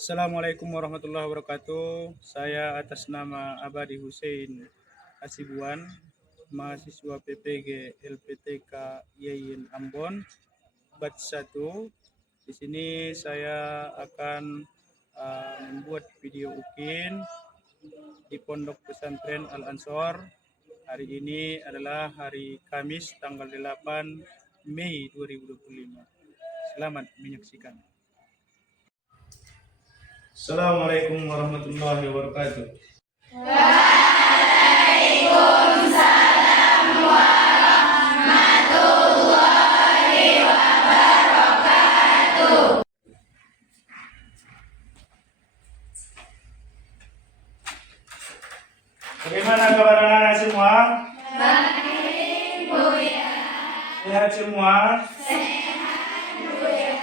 Assalamualaikum warahmatullahi wabarakatuh. Saya atas nama Abadi Hussein Hasibuan, mahasiswa PPG LPTK Yeyen Ambon, batch 1. Di sini saya akan membuat video UKIN di Pondok Pesantren Al Ansor. Hari ini adalah hari Kamis tanggal 8 Mei 2025. Selamat menyaksikan. Assalamualaikum warahmatullahi wabarakatuh. Waalaikumsalam warahmatullahi wabarakatuh. Bagaimana kabar anak-anak semua? Baik, Buya. Sehat semua? Sehat, Buya.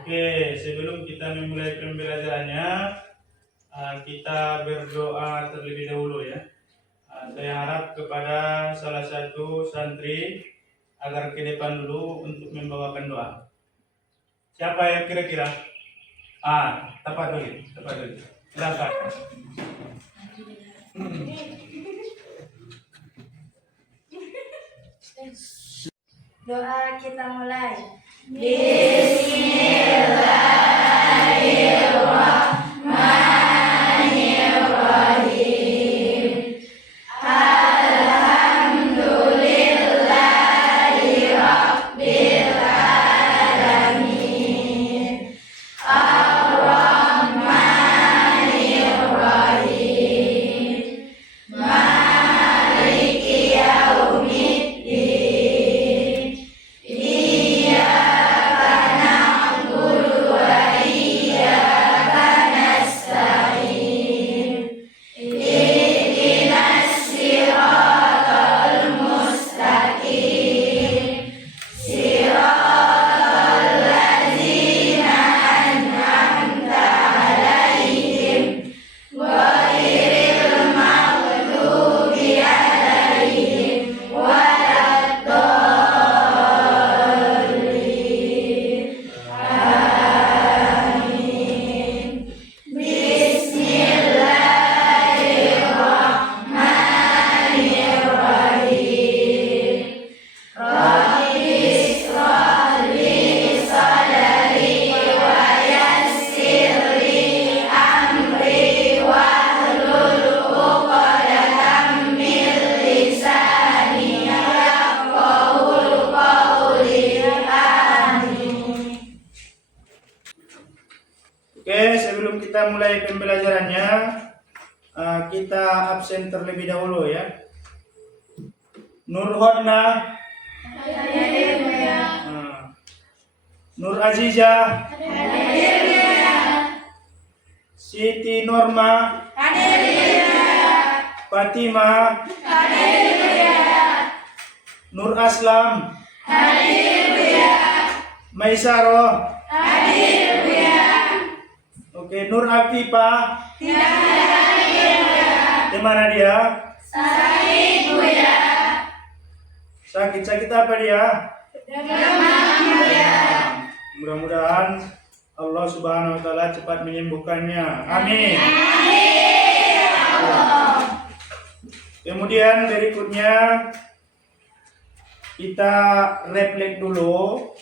Oke, sebelum kita memulai pembelajarannya, kita berdoa terlebih dahulu ya. Saya harap kepada salah satu santri agar ke depan dulu untuk membawakan doa. Siapa yang kira-kira? Tepat dulu. Silakan. Doa kita mulai. Bismillahirrahmanirrahim. Alhamdulillahi Rabbil Alamin. Ar-Rahmanir-Rahim. Maliki Yaumiddin. Iyyaka na'budu wa iyyaka nasta'in. Ihdinas siratal mustaqim. Siratal ladzina an'amta 'alaihim ghairil maghdubi 'alaihim waladdallin. Amin. Bismillahirrahmanirrahim. Rabbi ishrah li sadri wa yassir li amri wahlul 'uqdatam min lisani yafqahul qawli. Amin. Oke, sebelum kita mulai pembelajarannya, kita absen terlebih dahulu ya. Nur Hodna, Nur Aziza, Siti Norma, Fatima, Nur Aslam, Maisaro, oke, Nur Afifa, di mana dia? Sakit apa dia? Mudah-mudahan Allah Subhanahu wa taala cepat menyembuhkannya. Amin. Kemudian berikutnya kita refleks dulu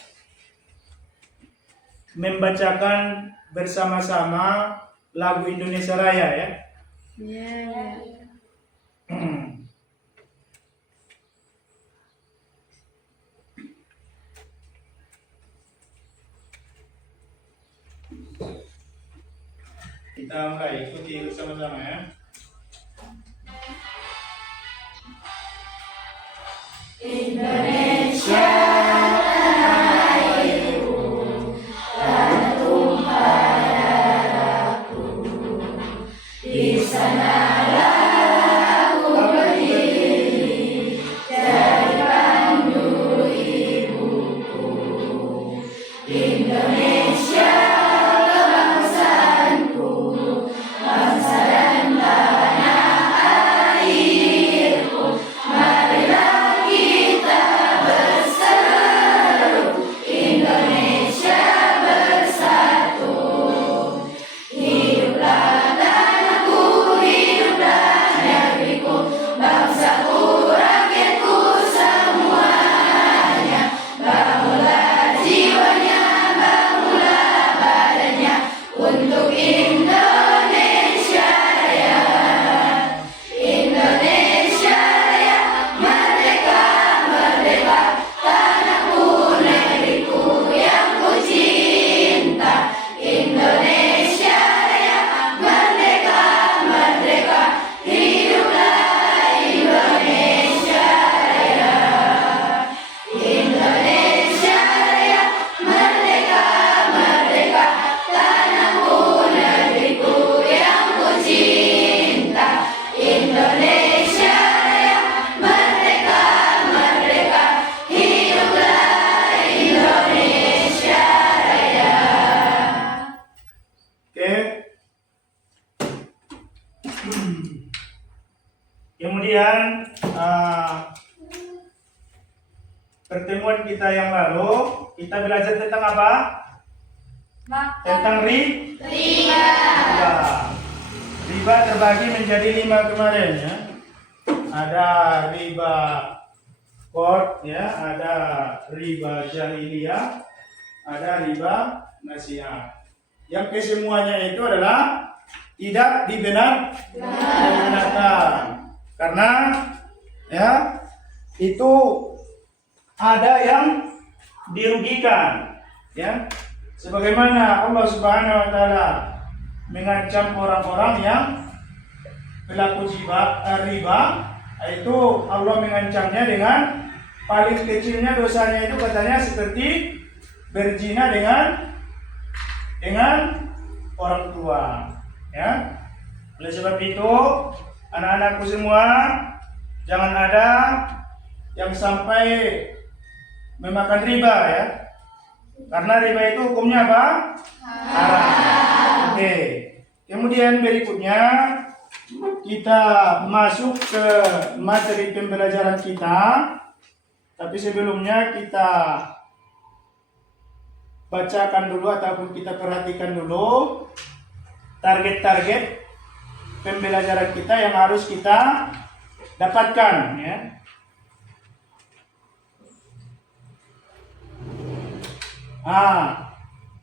membacakan bersama-sama lagu Indonesia Raya ya. Kita mulai ikuti bersama-sama ya. Indonesia airku, tanah tumpah darahku, di sanalah aku berdiri, jadi pandu ibuku. Indonesia kebangsaanku, bangsa dan tanah airku. Marilah kita berseru, Indonesia bersatu. Kemudian pertemuan kita yang lalu kita belajar tentang apa? Tentang riba. Riba terbagi menjadi 5 kemarin ya. Ada riba qard ya, ada riba jahiliyah, ada riba nasiah. Yang kesemuanya itu adalah tidak dibenarkan. Karena ya itu ada yang dirugikan ya. Sebagaimana Allah Subhanahu wa taala mengancam orang-orang yang pelaku riba, itu Allah mengancamnya dengan paling kecilnya dosanya itu katanya seperti berzina dengan orang tua ya. Oleh sebab itu anak-anakku semua jangan ada yang sampai memakan riba ya. Karena riba itu hukumnya apa? Haram. Oke. Kemudian berikutnya kita masuk ke materi pembelajaran kita. Tapi sebelumnya kita bacakan dulu ataupun kita perhatikan dulu target-target pembelajaran kita yang harus kita dapatkan ya.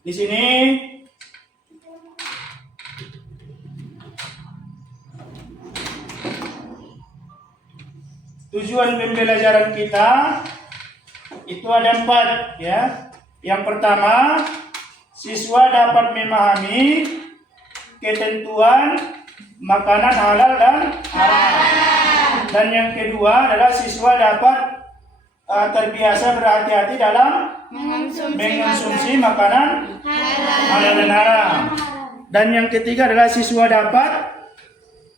Di sini tujuan pembelajaran kita itu ada 4 ya. Yang pertama, siswa dapat memahami ketentuan makanan halal dan haram. Dan yang kedua adalah siswa dapat terbiasa berhati-hati dalam mengonsumsi makanan halal dan haram. Dan yang ketiga adalah siswa dapat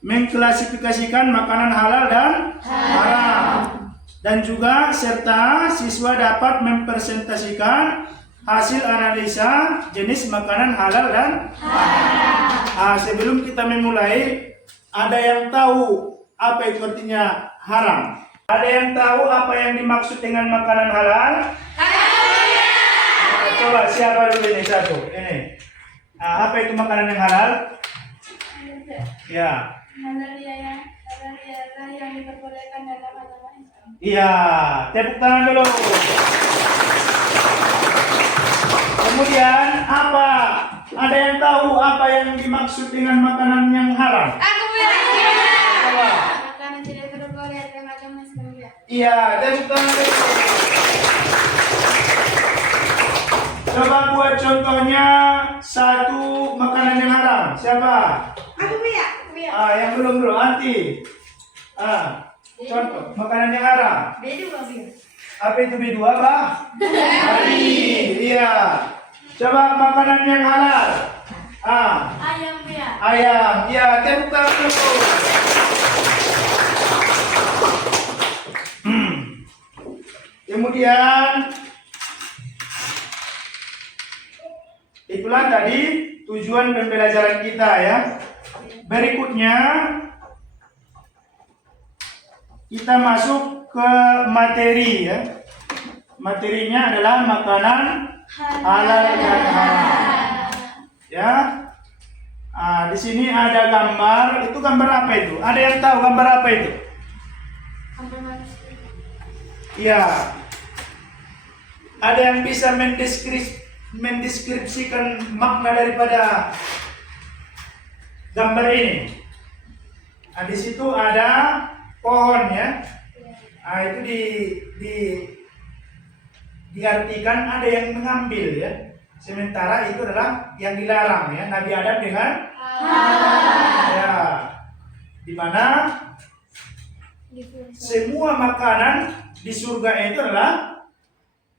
mengklasifikasikan makanan halal dan haram. Dan juga serta siswa dapat mempresentasikan hasil analisa jenis makanan halal dan haram. Sebelum kita memulai, ada yang tahu apa itu artinya haram? Ada yang tahu apa yang dimaksud dengan makanan halal? Coba siapa dulu ini satu? Ini. Apa itu makanan yang halal? Ya. Halal ialah yang diperbolehkan dalam agama Islam. Iya, tepuk tangan dulu. Kemudian apa? Ada yang tahu apa yang dimaksud dengan makanan yang haram? Aku punya. Coba. Makanan tidak terboleh dalam agama Islam. Iya, tepuk tangan dulu. Coba buat contohnya satu makanan yang haram. Siapa? Aku punya. Yang belum anti. Contoh makanan yang haram. B2 biar. Apa itu B2 Pak? Hari. Iya. Coba makanan yang halal. Ayam biar. Ayam. Iya, tepuk tangan dulu. Kemudian itulah tadi tujuan pembelajaran kita ya. Berikutnya kita masuk ke materi ya. Materinya adalah makanan halal dan haram. Ya. Di sini ada gambar. Itu gambar apa itu? Ada yang tahu gambar apa itu? Iya. Ada yang bisa mendeskripsikan makna daripada gambar ini? Di situ ada pohon ya. Itu diartikan ada yang mengambil ya. Sementara itu adalah yang dilarang ya. Nabi Adam dengan ya. Di mana semua makanan di surga itu adalah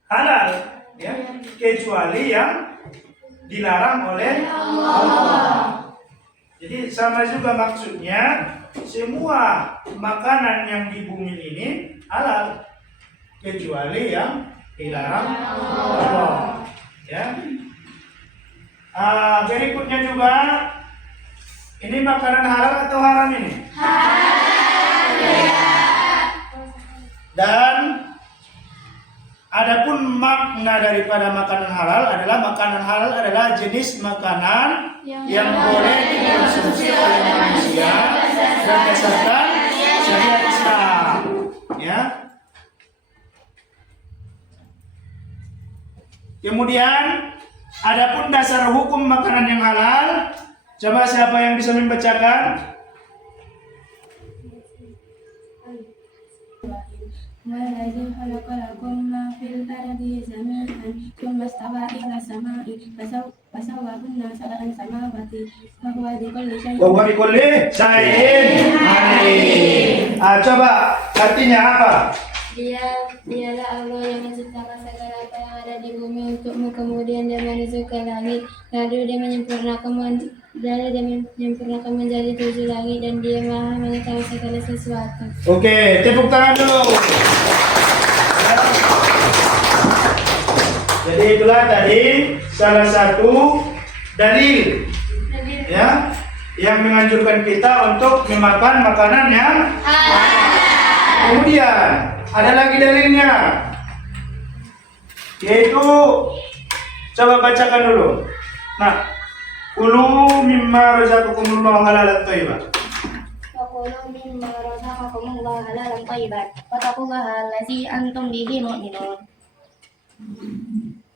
halal ya, kecuali yang dilarang oleh Allah. Jadi sama juga maksudnya, semua makanan yang di bumi ini halal kecuali yang dilarang Allah. Ya. Berikutnya juga, ini makanan halal atau haram ini? Halal. Dan adapun makna daripada makanan halal adalah jenis makanan yang boleh dikonsumsi oleh manusia berdasarkan syariat Islam. Ya. Kemudian adapun dasar hukum makanan yang halal, coba siapa yang bisa membacakan? والذي خلق لكم ما في الأرض جميعا ثم استوى إلى السماء فسواهن سبع سماوات وهو بكل شيء alim. Coba artinya apa? Dialah Allah yang menciptakan segala apa yang ada di bumi untukmu, kemudian Dia menentukan langit, lalu Dia menyempurnakan menjadi 7 langit, dan Dia Maha mengetahui segala sesuatu. Oke, tepuk tangan dulu. Jadi itulah tadi salah satu dalil ya yang menganjurkan kita untuk memakan makanan yang halal. Kemudian ada lagi dalilnya, yaitu coba bacakan dulu. Nah, kulu mimma razaqakumullahu halalan thayyiban. وَكُلُوا مِمَّا رَزَقَكُمُ اللَّهُ حَلَالًا طَيِّبًا وَاتَّقُوا اللَّهَ الَّذِي أَنْتُمْ بِهِ مُؤْمِنُونَ.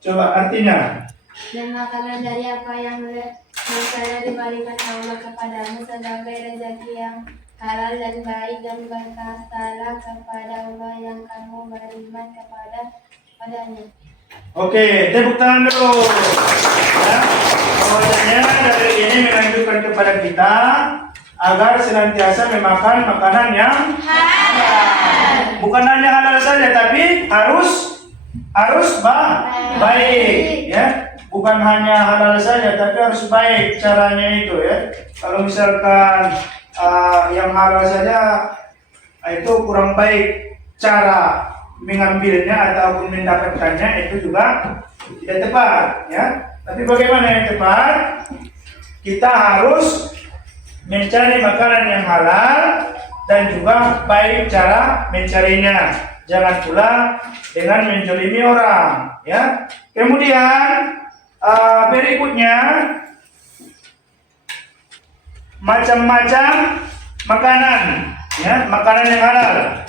Coba artinya. Dan makanlah dari apa yang telah diberikan Allah kepadamu sebagai rezeki yang halal dan baik, dan berkatalah kepada Allah yang kamu beriman kepadanya. Oke, tepuk tangan dulu. Ya, bahwasanya dari ini menganjurkan kepada kita agar senantiasa memakan makanan yang halal. Bukan hanya halal saja, tapi harus baik, ya. Bukan hanya halal saja, tapi harus baik caranya itu, ya. Kalau misalkan yang halal saja itu kurang baik cara mengambilnya ataupun mendapatkannya, itu juga tidak tepat, ya. Tapi bagaimana yang tepat? Kita harus mencari makanan yang halal dan juga baik cara mencarinya. Jangan pula dengan menzalimi orang, ya. Kemudian berikutnya macam-macam makanan, ya, makanan yang halal.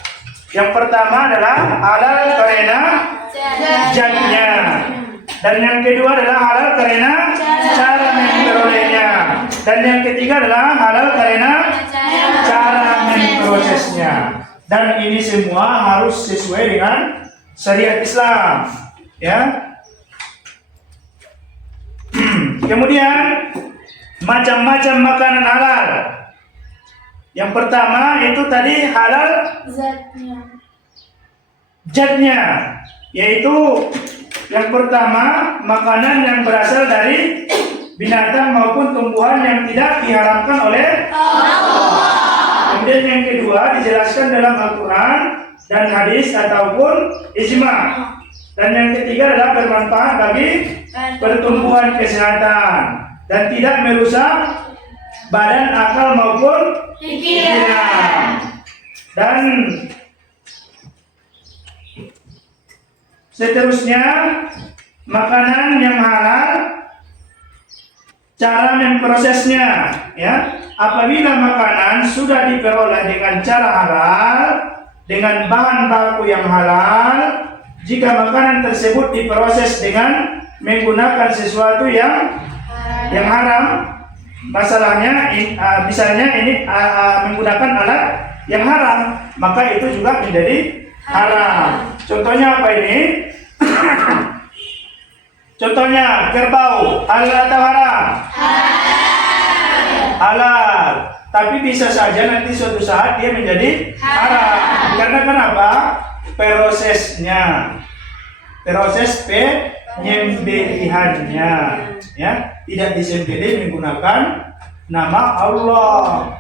Yang pertama adalah halal karena zatnya, dan yang kedua adalah halal karena cara memperolehnya, dan yang ketiga adalah halal karena cara memprosesnya. Dan ini semua harus sesuai dengan syariat Islam, ya. Kemudian macam-macam makanan halal. Yang pertama itu tadi halal zatnya, yaitu yang pertama makanan yang berasal dari binatang maupun tumbuhan yang tidak diharamkan oleh Allah. Kemudian yang kedua dijelaskan dalam Al-Quran dan hadis ataupun ijma. Dan yang ketiga adalah bermanfaat bagi pertumbuhan kesehatan dan tidak merusak badan, akal maupun pikiran. Dan seterusnya makanan yang halal, cara memprosesnya, ya. Apabila makanan sudah diperoleh dengan cara halal, dengan bahan baku yang halal, jika makanan tersebut diproses dengan menggunakan sesuatu yang haram, masalahnya misalnya ini menggunakan alat yang haram, maka itu juga menjadi haram. Contohnya apa ini? Contohnya kerbau, halal atau haram? Halal. Tapi bisa saja nanti suatu saat dia menjadi haram. Karena kenapa? Proses penyembelihannya, ya, tidak disembelih menggunakan nama Allah,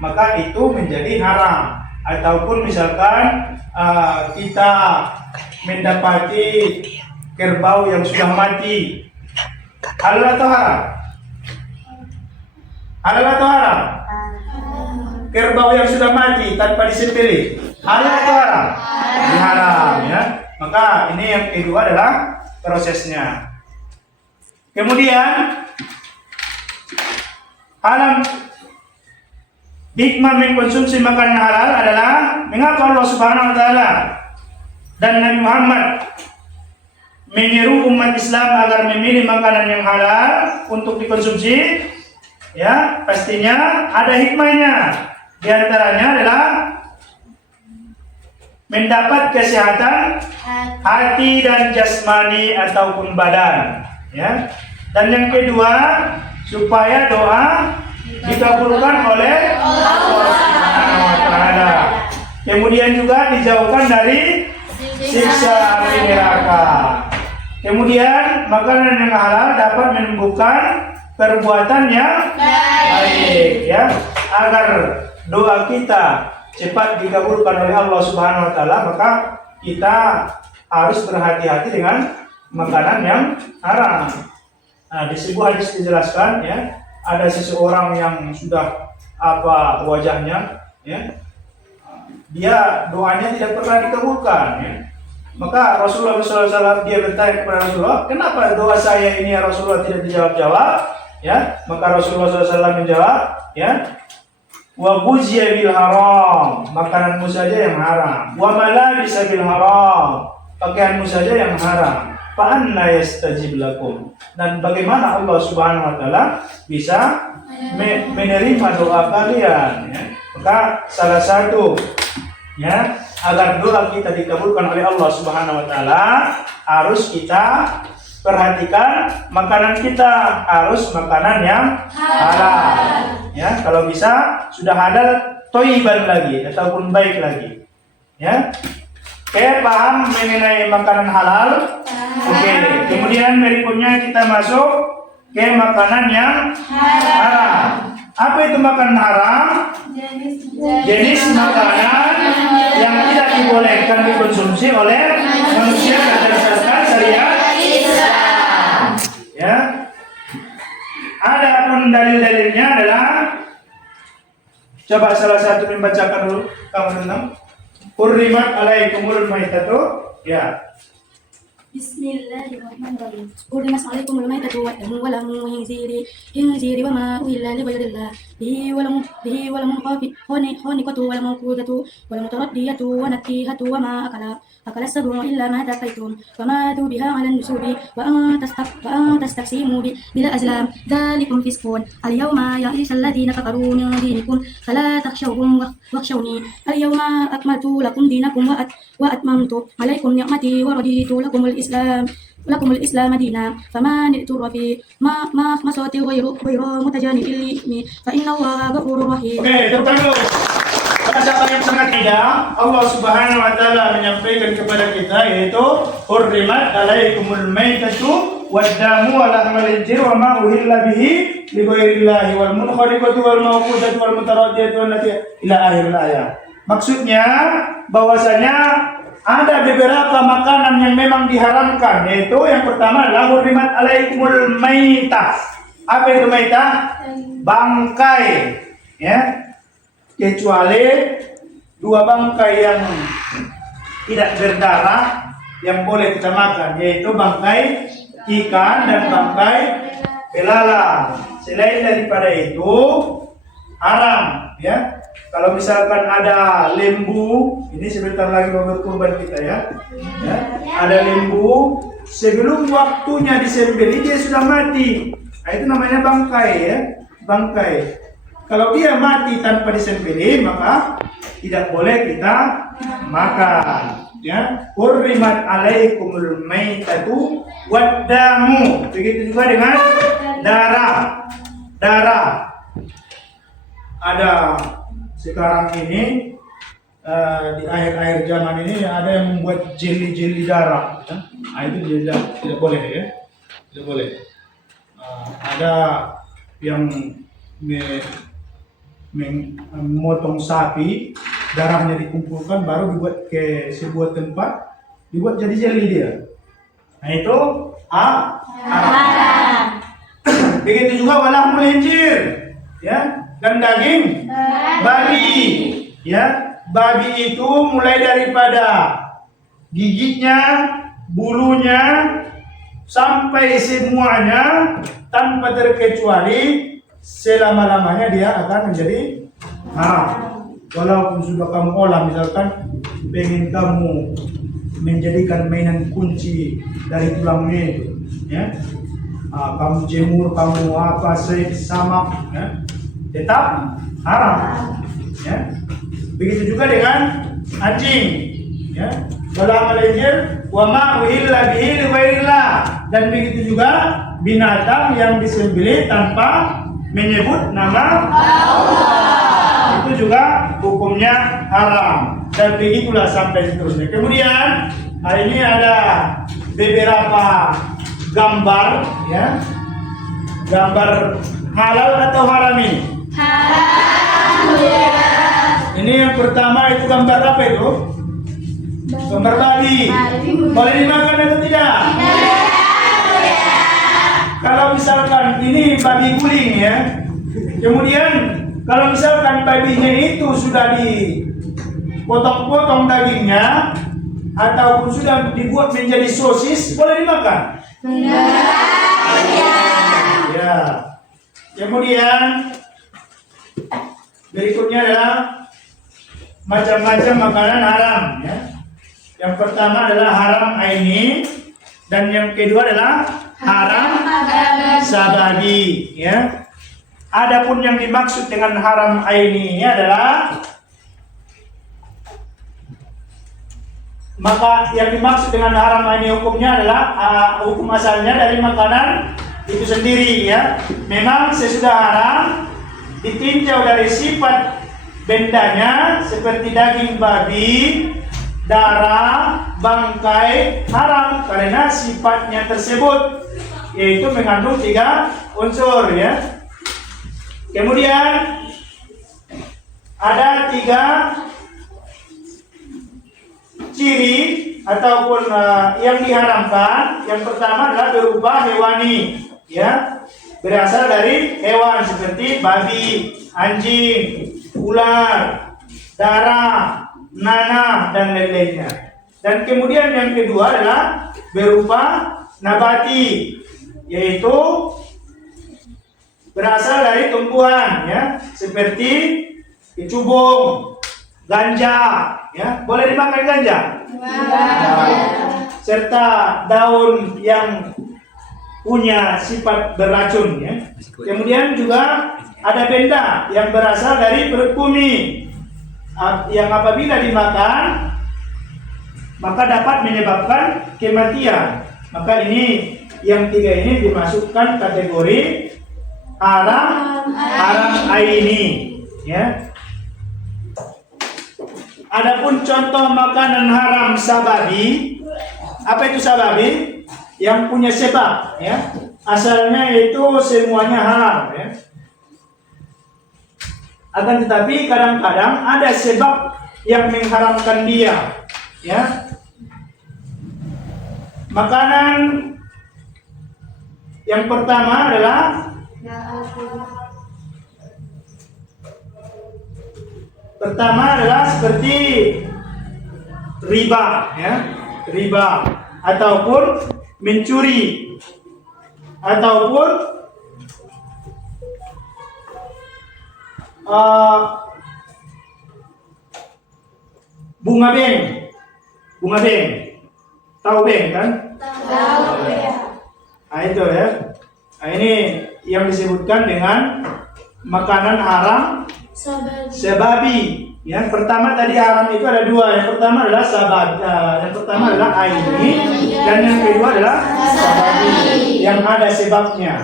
maka itu menjadi haram. Ataupun misalkan kita mendapati kerbau yang sudah mati, halal atau haram? Halal atau haram? Kerbau yang sudah mati tanpa disembelih, Halal atau haram? Haram ya. Maka ini yang kedua adalah prosesnya. Kemudian hikmah mengkonsumsi makanan halal adalah mengapa Allah Subhanahu wa taala dan Nabi Muhammad menyeru umat Islam agar memilih makanan yang halal untuk dikonsumsi. Ya, pastinya ada hikmahnya. Di antaranya adalah mendapat kesehatan hati dan jasmani ataupun badan. Ya. Dan yang kedua, supaya doa dikabulkan oleh Allah Subhanahu wa taala. Kemudian juga dijauhkan dari siksa api neraka. Kemudian makanan yang halal dapat menumbuhkan perbuatan yang baik ya, agar doa kita cepat dikabulkan oleh Allah Subhanahu wa taala, maka kita harus berhati-hati dengan makanan yang haram. Nah, di sebuah hadis dijelaskan ya, ada seseorang yang sudah wajahnya ya, dia doanya tidak pernah dikabulkan ya. Maka Rasulullah SAW dia bertanya kepada Rasulullah, kenapa doa saya ini ya Rasulullah tidak dijawab-jawab? Ya, maka Rasulullah SAW menjawab, ya, wa buziya bil haram, makananmu saja yang haram, wa malabisa bil haram, pakaianmu saja yang haram, fa anna yastajib lakum. Dan bagaimana Allah Subhanahu wa taala bisa menerima doa kalian? Ya? Maka salah satu ya, agar doa kita dikabulkan oleh Allah Subhanahu wa taala, harus kita perhatikan makanan kita, harus makanan yang halal. Ya, kalau bisa sudah halal thayyiban lagi ataupun baik lagi. Ya. Oke, paham mengenai makanan halal? Oke, kemudian berikutnya kita masuk ke makanan yang haram. Apa itu makanan haram? Jenis makanan yang tidak dibolehkan dikonsumsi oleh manusia berdasarkan syariat Islam. Ya. Adapun dalil-dalilnya adalah, coba salah satu membacakan dulu, kamu tentang Hurrimat alaikumul maitatu. Ya. Bismillahirrahmanirrahim. Hurrimat alaikumul maitatu waddamu wa lahmu khinziri wa ma uhilla li ghairillah bihi wal munkhaniqatu wal mawqudatu wal mutaraddiyatu wa natihatu wa ma akala as-sab'u illa ma taqaytum wa ma biha 'ala an-nusubi wa an tastaqsimu bil azlam dhalikum fisqun al-yawma ya'isa alladhina kafaru min dinikum fala takhshawhum wakhshawni al-yawma akmaltu lakum dinakum wa atmamtu 'alaykum ni'mati wa raditu lakum al-islam dina faman ittara fi ma masati ghairu mutajanifil li fa inna Allaha ghafurur rahim. Oke, tepuk Bahasa yang sangat indah Allah Subhanahu wa taala menyampaikan kepada kita, yaitu hurrimat alaikumul maitatu waddamu wa lahmul khinzir wa ma uhilla bihi li ghairillahi wal munkhaniqatu wal mawqudatu wal mutaraddiyatu wan natiyah ila akhir ayat. Maksudnya bahwasanya ada beberapa makanan yang memang diharamkan, yaitu yang pertama adalah hurrimat alaikumul maitah. Apa itu maitah? Bangkai, ya. Kecuali dua bangkai yang tidak berdarah yang boleh kita makan, yaitu bangkai ikan dan bangkai belalang. Selain daripada itu haram, ya. Kalau misalkan ada lembu, ini sebentar lagi mau berkurban kita ya. Ada lembu sebelum waktunya disembelih dia sudah mati. Nah, itu namanya bangkai ya, bangkai. Kalau dia mati tanpa disembelih, maka tidak boleh kita makan. Ya, hurrimat alaikumul maitatu waddamu. Begitu juga dengan darah. Ada sekarang ini di akhir-akhir zaman ini ada yang membuat jeli darah. Ya. Nah, itu tidak boleh ya, tidak boleh. Ada yang memotong sapi, darahnya dikumpulkan, baru dibuat ke sebuah tempat, dibuat jadi jeli dia. Nah itu haram. Begitu juga walahmul khinzir, ya, dan daging babi, ya, babi itu mulai daripada giginya, bulunya, sampai semuanya tanpa terkecuali selama-lamanya dia akan menjadi haram. Walaupun sudah kamu olah, misalkan pengen kamu menjadikan mainan kunci dari tulangnya itu, ya, kamu jemur, kamu apa, samak, ya, tetap haram, ya. Begitu juga dengan anjing, ya. Wala malayjir wa ma uhilla bihi li ghairillah, dan begitu juga binatang yang disembelih tanpa menyebut nama Allah, itu juga hukumnya haram, dan begitulah sampai seterusnya. Kemudian hari ini ada beberapa gambar, ya, gambar halal atau haram ini. Ini yang pertama itu gambar apa itu? Gambar babi. Boleh dimakan atau tidak? Kalau misalkan ini babi guling, ya. Kemudian kalau misalkan babinya itu sudah dipotong-potong dagingnya ataupun sudah dibuat menjadi sosis, boleh dimakan? Ya. Kemudian berikutnya adalah macam-macam makanan haram, ya. Yang pertama adalah haram aini, dan yang kedua adalah haram sababi, ya. Adapun yang dimaksud dengan haram aini ini adalah, maka yang dimaksud dengan haram aini hukumnya adalah hukum asalnya dari makanan itu sendiri, ya. Memang sesudah haram ditinjau dari sifat bendanya seperti daging babi, darah, bangkai haram karena sifatnya tersebut, yaitu mengandung 3 unsur, ya. Kemudian ada 3 ciri ataupun yang diharamkan. Yang pertama adalah berupa hewani, ya, berasal dari hewan seperti babi, anjing, ular, darah, nanah, dan lain-lainnya. Dan kemudian yang kedua adalah berupa nabati, yaitu berasal dari tumbuhan, ya, seperti kecubung, ganja, ya, boleh dimakan ganja, serta daun yang punya sifat beracun, ya. Kemudian juga ada benda yang berasal dari perut bumi, yang apabila dimakan maka dapat menyebabkan kematian. Maka ini yang 3 ini dimasukkan kategori haram aini, ya. Adapun contoh makanan haram sababi, apa itu sababi? Yang punya sebab, ya. Asalnya itu semuanya halal, ya. Akan tetapi kadang-kadang ada sebab yang mengharamkan dia, ya. Makanan yang pertama adalah seperti riba, ya, riba ataupun mencuri ataupun bunga beng, tahu beng kan? Tahu. Nah itu, ya. Nah, ini yang disebutkan dengan makanan haram sababi. Yang pertama tadi haram itu ada 2. Yang pertama adalah yang pertama adalah aini, dan yang kedua adalah sababi yang ada sebabnya.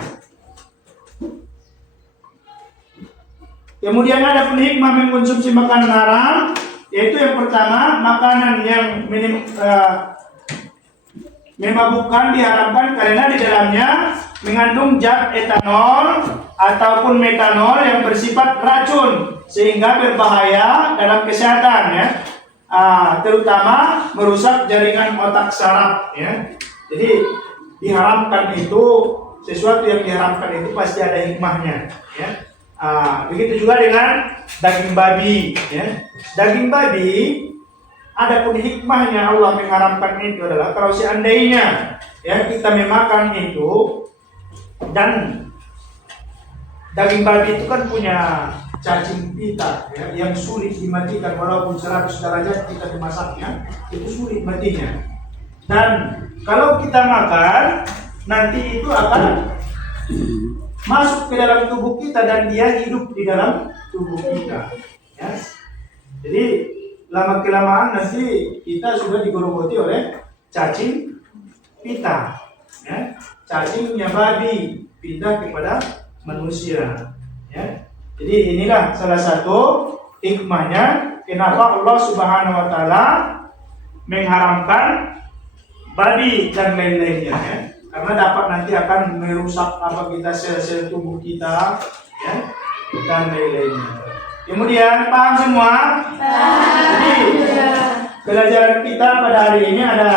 Kemudian ada hikmah mengkonsumsi makanan haram, yaitu yang pertama makanan yang memabukkan diharamkan karena di dalamnya mengandung zat etanol ataupun metanol yang bersifat racun sehingga berbahaya dalam kesehatan, ya. Terutama merusak jaringan otak saraf, ya. Jadi diharamkan itu, sesuatu yang diharamkan itu pasti ada hikmahnya, ya. Begitu juga dengan daging babi. Ya. Daging babi, adapun hikmahnya Allah mengharamkan itu adalah kalau seandainya ya kita memakan itu, dan daging babi itu kan punya cacing pita ya, yang sulit dimatikan walaupun 100 derajat kita dimasaknya itu sulit matinya. Dan kalau kita makan nanti itu akan masuk ke dalam tubuh kita dan dia hidup di dalam tubuh kita. Ya. Jadi lama kelamaan nanti kita sudah digerogoti oleh cacing pita. Ya. Cacingnya babi pindah kepada manusia. Ya. Jadi inilah salah satu hikmahnya kenapa Allah Subhanahu wa taala mengharamkan babi dan lain-lainnya ya. Karena dapat nanti akan merusak apa kita sel-sel tubuh kita ya, dan lain-lainnya. Kemudian paham semua? Jadi pelajaran kita pada hari ini ada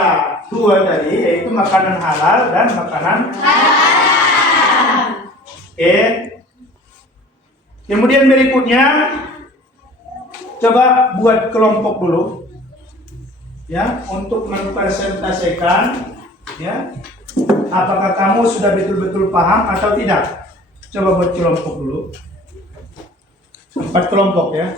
2 tadi, yaitu makanan halal dan makanan haram. Oke. Kemudian berikutnya coba buat kelompok dulu ya untuk mempresentasikan ya apakah kamu sudah betul-betul paham atau tidak. Coba buat kelompok dulu, 4 kelompok ya.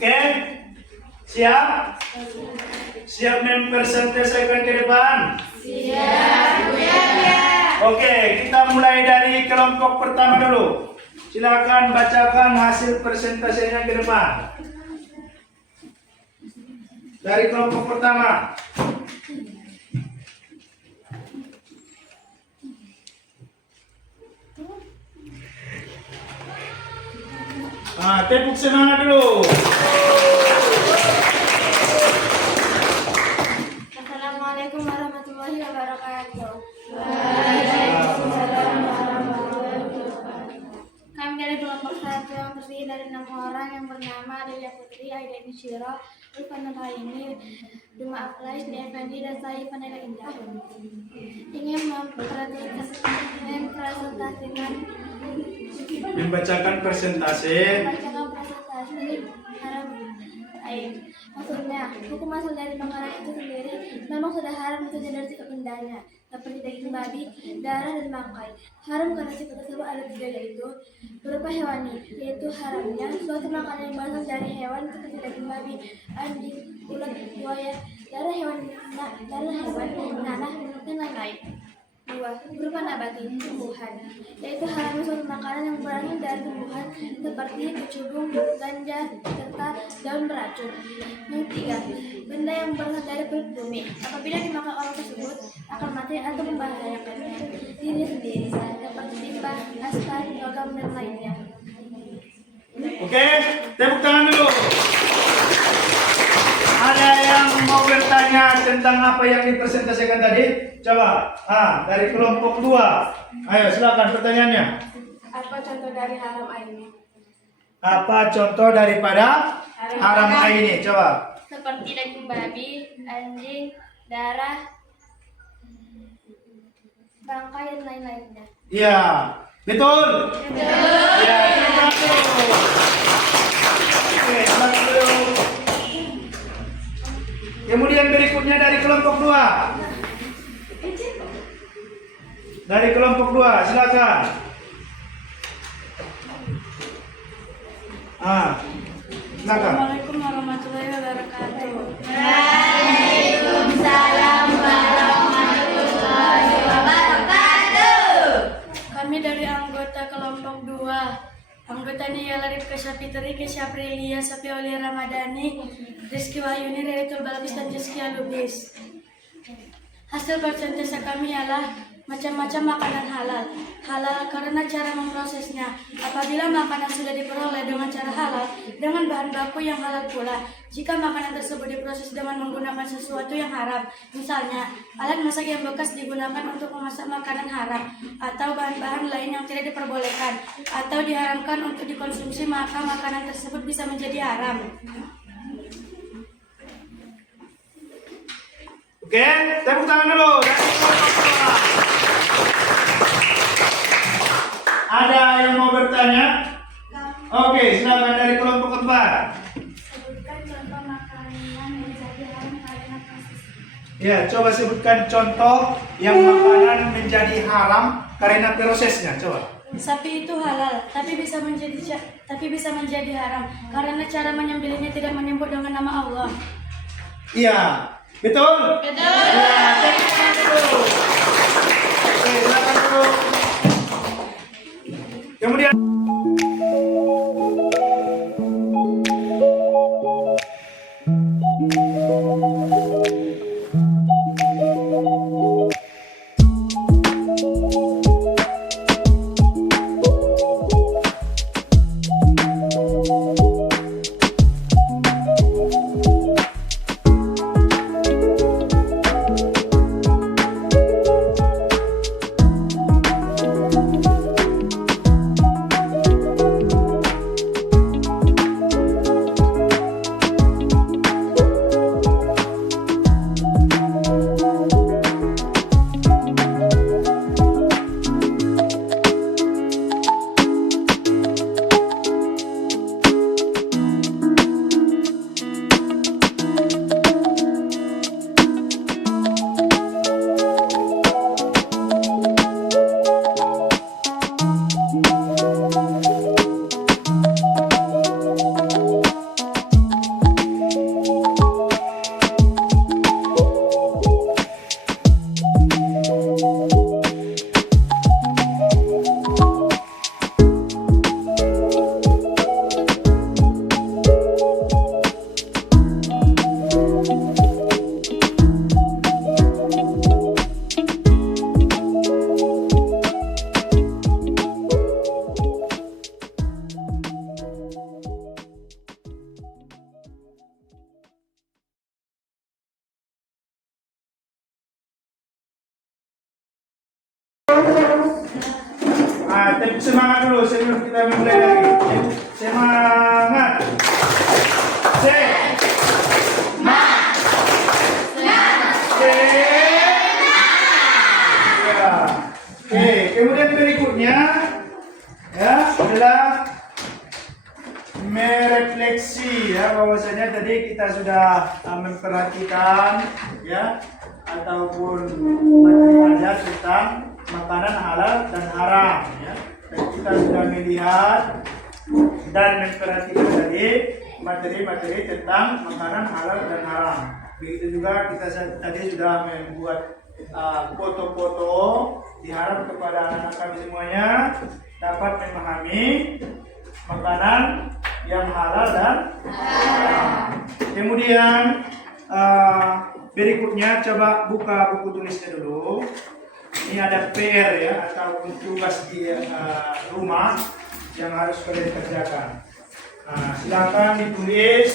Oke, siap? Siap mempresentasikan ke depan? Siap. Oke, kita mulai dari kelompok pertama dulu. Silakan bacakan hasil presentasinya ke depan. Dari kelompok pertama. Tepuk semangat dulu. Assalamualaikum warahmatullahi wabarakatuh. Kami dari kelompok 1 yang terdiri dari 6 orang yang bernama Adelia Putri, Aida Insyira, Rufana Raini, Duma Aklais, Effendi, dan saya Vanessa Indah. Ingin membacakan presentasi haram air. Maksudnya, hukum asal dari makanan itu sendiri memang sudah haram itu dari sifat bendanya, seperti daging babi, darah, dan bangkai. Haram karena sifat tersebut ada 3, yaitu berupa hewani, yaitu haramnya suatu makanan yang berasal dari hewan seperti daging babi, anjing, ulat, buaya, darah hewan, nanah, dan lain-lain. 2. Berupa nabati, tumbuhan, yaitu haramnya suatu makanan yang berasal dari tumbuhan seperti kecubung, ganja, serta daun beracun. Yang ketiga, benda yang berasal dari perut bumi. Apabila dimakan orang tersebut akan mati atau membahayakan diri sendiri, seperti limbah, asap, logam, dan lainnya. Oke, tepuk tangan dulu. Ada yang mau bertanya tentang apa yang dipresentasikan tadi? Coba, dari kelompok 2. Ayo, silakan pertanyaannya. Apa contoh dari haram ini? Apa contoh daripada haram ini? Coba. Seperti daging babi, anjing, darah, bangkai, dan lain-lainnya. Iya, betul. Iya, betul. Oke, silakan dulu. Kemudian berikutnya dari kelompok 2. Dari kelompok 2, silakan. Silakan. Assalamualaikum warahmatullahi wabarakatuh. Waalaikumsalam warahmatullahi wabarakatuh. Kami dari anggota kelompok 2. Anggotanya ialah Rifka Syafitri, Kesha Aprilia, Safi Aulia Ramadhani, Rizky Wahyuni, Reritul Balbis, dan Jessica Lubis. Hasil persentase kami ialah macam-macam makanan halal. Halal karena cara memprosesnya. Apabila makanan sudah diperoleh dengan cara halal, dengan bahan baku yang halal pula. Jika makanan tersebut diproses dengan menggunakan sesuatu yang haram, misalnya alat masak yang bekas digunakan untuk memasak makanan haram, atau bahan-bahan lain yang tidak diperbolehkan, atau diharamkan untuk dikonsumsi, maka makanan tersebut bisa menjadi haram. Oke, tepuk tangan dulu. Ada yang mau bertanya? Oke, silakan dari kelompok 4. Sebutkan contoh makanan yang menjadi haram karena prosesnya. Ya, coba sebutkan contoh yang makanan menjadi haram karena prosesnya. Coba. Sapi itu halal, tapi bisa menjadi haram karena cara menyembelihnya tidak menyebut dengan nama Allah. Iya, betul? Betul. Ya, tepuk tangan dulu. Oke, silakan dulu. Kemudian semangat dulu sebelum kita mulai lagi. Semangat. Ya. Oke, kemudian berikutnya ya adalah merefleksi ya, bahwasanya tadi kita sudah memperhatikan ya ataupun belajar tentang makanan halal dan haram ya. Dan kita sudah melihat dan memperhatikan tadi materi-materi tentang makanan halal dan haram. Begitu juga kita tadi sudah membuat foto-foto, diharap kepada anak-anak kami semuanya dapat memahami makanan yang halal dan haram. Kemudian berikutnya coba buka buku tulisnya dulu. Ini ada PR ya, atau tugas di rumah yang harus kalian kerjakan. Silakan ditulis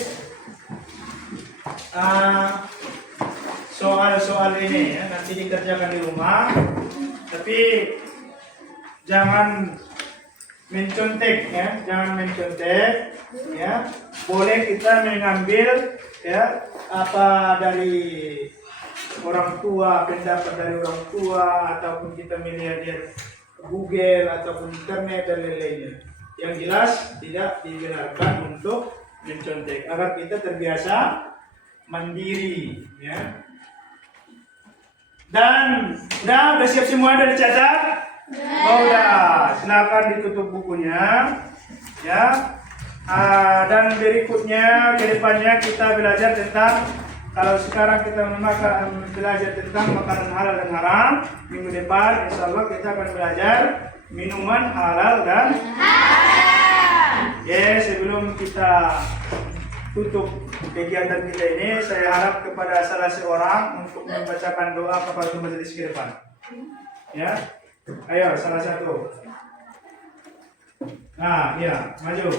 soal-soal ini ya, nanti dikerjakan di rumah. Tapi jangan mencontek ya, jangan mencontek ya. Boleh kita mengambil ya apa dari orang tua, pendapat dari orang tua, ataupun kita melihat di Google ataupun internet dan lain-lainnya. Yang jelas tidak dibenarkan untuk mencontek agar kita terbiasa mandiri ya. Dan udah siap semua, udah dicatat? Oh udah, silakan ditutup bukunya ya. Dan berikutnya ke depannya kita belajar tentang, kalau sekarang kita belajar tentang makanan halal dan haram, minggu depan insya Allah kita akan belajar minuman halal dan haram. Ya, sebelum kita tutup kegiatan kita ini, saya harap kepada salah seorang untuk membacakan doa kepada majelis ke depan. Ya, ayo salah satu. Nah, ya, maju.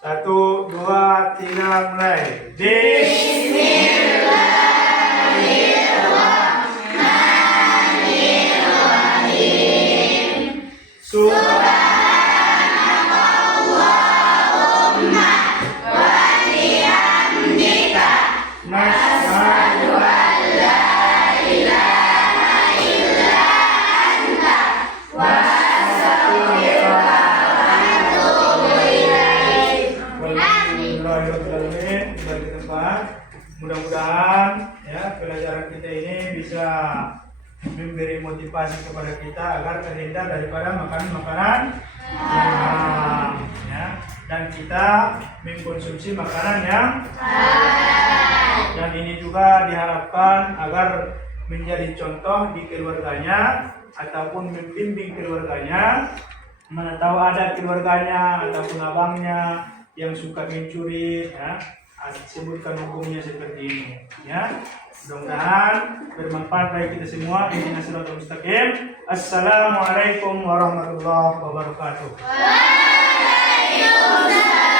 Satu, dua, tiga, mulai. Bismillahirrahmanirrahim. Subhanallahumma wa bihamdika nasyhadu an la ilaha illa anta wa astaghfiruka wa atubu ilaik. Bismillahirrahmanirrahim. Kembali ke tempat. Mudah-mudahan ya pelajaran kita ini bisa memberi motivasi kepada kita agar terhindar daripada makanan-makanan yang haram ya, dan kita mengkonsumsi makanan yang halal. Dan ini juga diharapkan agar menjadi contoh di keluarganya ataupun membimbing keluarganya. Mana tahu ada keluarganya ataupun abangnya yang suka mencuri ya, sebutkan hukumnya seperti ini ya. Mudah-mudahan bermanfaat bagi kita semua. Ihdinas siratal mustaqim. Assalamualaikum warahmatullahi wabarakatuh. Waalaikumsalam.